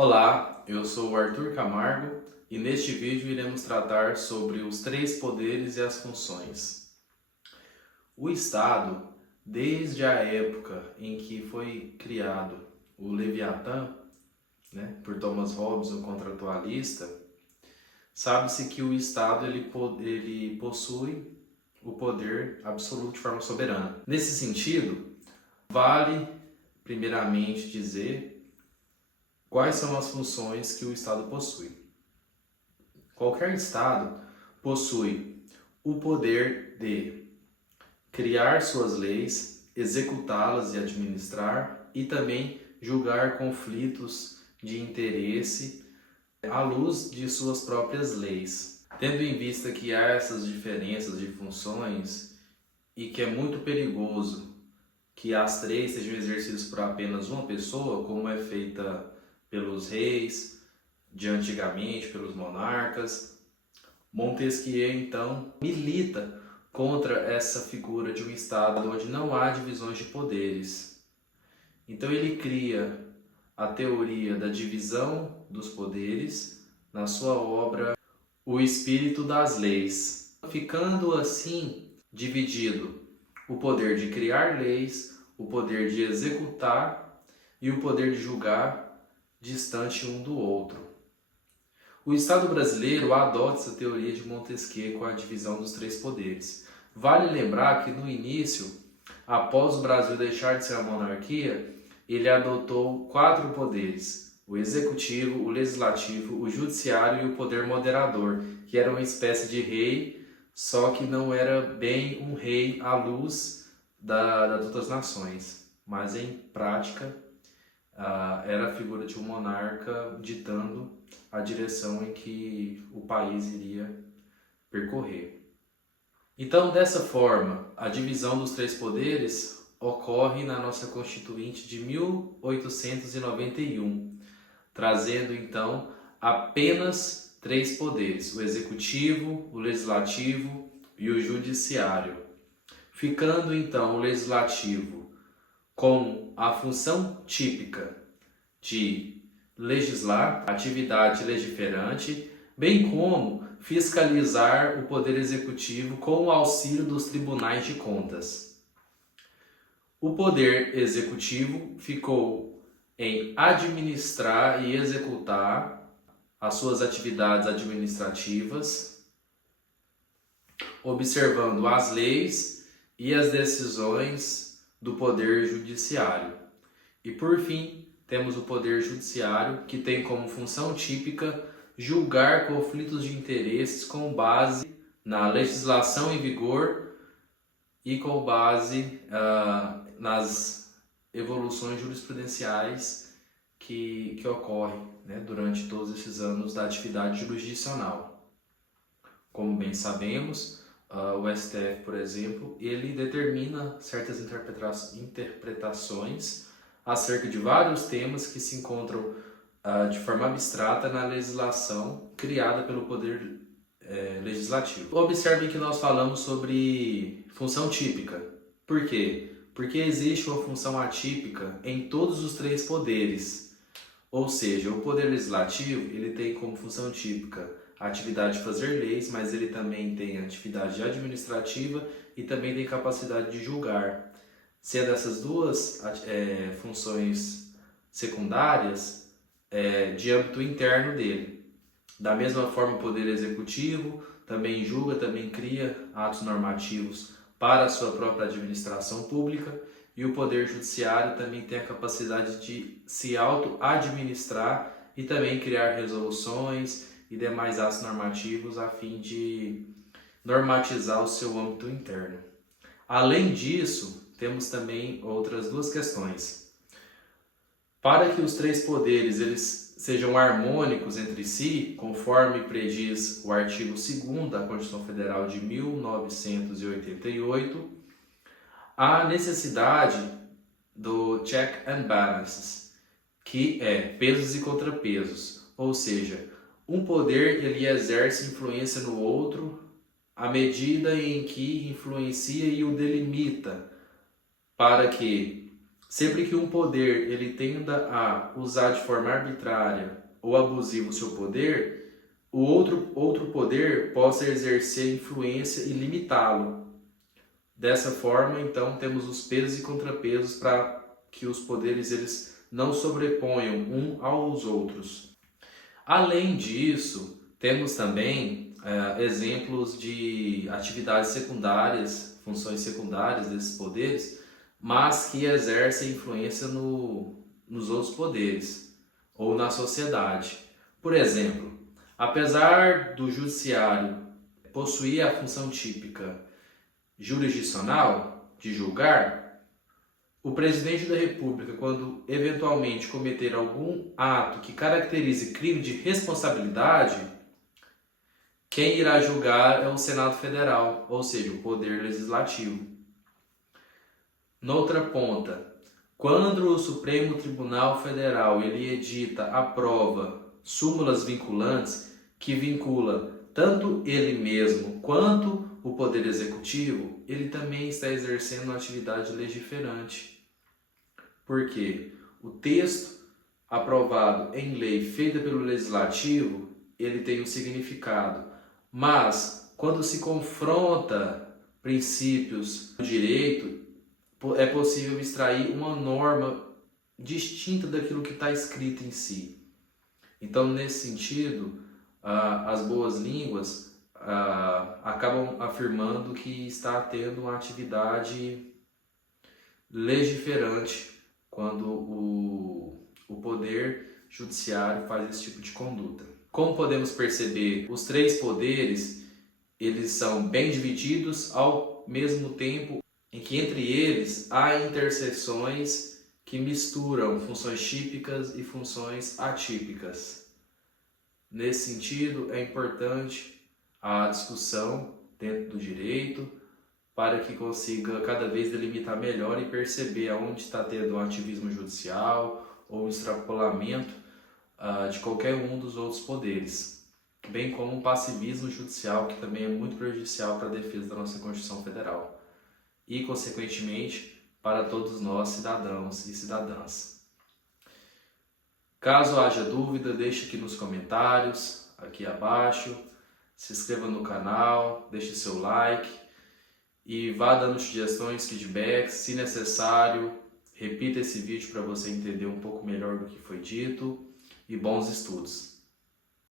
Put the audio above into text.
Olá, eu sou o Arthur Camargo e neste vídeo iremos tratar sobre os três poderes e as funções. O Estado, desde a época em que foi criado o Leviatã, por Thomas Hobbes, o contratualista, sabe-se que o Estado ele possui o poder absoluto de forma soberana. Nesse sentido, vale primeiramente dizer quais são as funções que o Estado possui. Qualquer Estado possui o poder de criar suas leis, executá-las e administrar, e também julgar conflitos de interesse à luz de suas próprias leis. Tendo em vista que há essas diferenças de funções e que é muito perigoso que as três sejam exercidas por apenas uma pessoa, como é feita pelos reis, de antigamente, pelos monarcas, Montesquieu então milita contra essa figura de um Estado onde não há divisões de poderes. Então ele cria a teoria da divisão dos poderes na sua obra O Espírito das Leis, ficando assim dividido o poder de criar leis, o poder de executar e o poder de julgar distante um do outro. O Estado brasileiro adota essa teoria de Montesquieu com a divisão dos três poderes. Vale lembrar que no início, após o Brasil deixar de ser uma monarquia, ele adotou 4 poderes: o executivo, o legislativo, o judiciário e o poder moderador, que era uma espécie de rei, só que não era bem um rei à luz das outras nações, mas em prática era a figura de um monarca ditando a direção em que o país iria percorrer. Então, dessa forma, a divisão dos três poderes ocorre na nossa Constituinte de 1891, trazendo então apenas 3 poderes: o executivo, o legislativo e o judiciário. Ficando então o legislativo com a função típica de legislar, atividade legiferante, bem como fiscalizar o poder executivo com o auxílio dos tribunais de contas. O poder executivo ficou em administrar e executar as suas atividades administrativas, observando as leis e as decisões do poder judiciário. E por fim, temos o poder judiciário, que tem como função típica julgar conflitos de interesses com base na legislação em vigor e com base nas evoluções jurisprudenciais que ocorrem durante todos esses anos da atividade jurisdicional. Como bem sabemos, o STF, por exemplo, ele determina certas interpretações acerca de vários temas que se encontram de forma abstrata na legislação criada pelo Poder Legislativo. Observem que nós falamos sobre função típica. Por quê? Porque existe uma função atípica em todos os 3 poderes. Ou seja, o Poder Legislativo ele tem como função típica a atividade de fazer leis, mas ele também tem a atividade administrativa e também tem capacidade de julgar. Sendo essas duas funções secundárias de âmbito interno dele. Da mesma forma, o Poder Executivo também julga, também cria atos normativos para a sua própria administração pública, e o Poder Judiciário também tem a capacidade de se auto-administrar e também criar resoluções e demais atos normativos a fim de normatizar o seu âmbito interno. Além disso, temos também outras 2 questões. Para que os 3 poderes eles sejam harmônicos entre si, conforme prediz o artigo 2º da Constituição Federal de 1988, há necessidade do check and balances, que é pesos e contrapesos, ou seja, um poder ele exerce influência no outro à medida em que influencia e o delimita, para que Sempre que um poder ele tenda a usar de forma arbitrária ou abusiva o seu poder, o outro poder possa exercer influência e limitá-lo. Dessa forma, então, temos os pesos e contrapesos para que os poderes eles não sobreponham um aos outros. Além disso, temos também exemplos de atividades secundárias, funções secundárias desses poderes, mas que exercem influência nos outros poderes ou na sociedade. Por exemplo, apesar do judiciário possuir a função típica jurisdicional de julgar, o presidente da República, quando eventualmente cometer algum ato que caracterize crime de responsabilidade, quem irá julgar é o Senado Federal, ou seja, o Poder Legislativo. Noutra ponta, quando o Supremo Tribunal Federal ele edita, aprova súmulas vinculantes que vincula tanto ele mesmo quanto o Poder Executivo, ele também está exercendo uma atividade legiferante. Por quê? O texto aprovado em lei feita pelo Legislativo, ele tem um significado. Mas, quando se confronta princípios do direito, é possível extrair uma norma distinta daquilo que está escrito em si. Então, nesse sentido, as boas línguas acabam afirmando que está tendo uma atividade legiferante quando o poder judiciário faz esse tipo de conduta. Como podemos perceber, os três poderes eles são bem divididos, ao mesmo tempo em que entre eles há interseções que misturam funções típicas e funções atípicas. Nesse sentido, é importante a discussão dentro do direito para que consiga cada vez delimitar melhor e perceber aonde está tendo um ativismo judicial ou um extrapolamento de qualquer um dos outros poderes, bem como o passivismo judicial, que também é muito prejudicial para a defesa da nossa Constituição Federal e, consequentemente, para todos nós, cidadãos e cidadãs. Caso haja dúvida, deixe aqui nos comentários, aqui abaixo, se inscreva no canal, deixe seu like e vá dando sugestões, feedbacks, se necessário, repita esse vídeo para você entender um pouco melhor do que foi dito e bons estudos!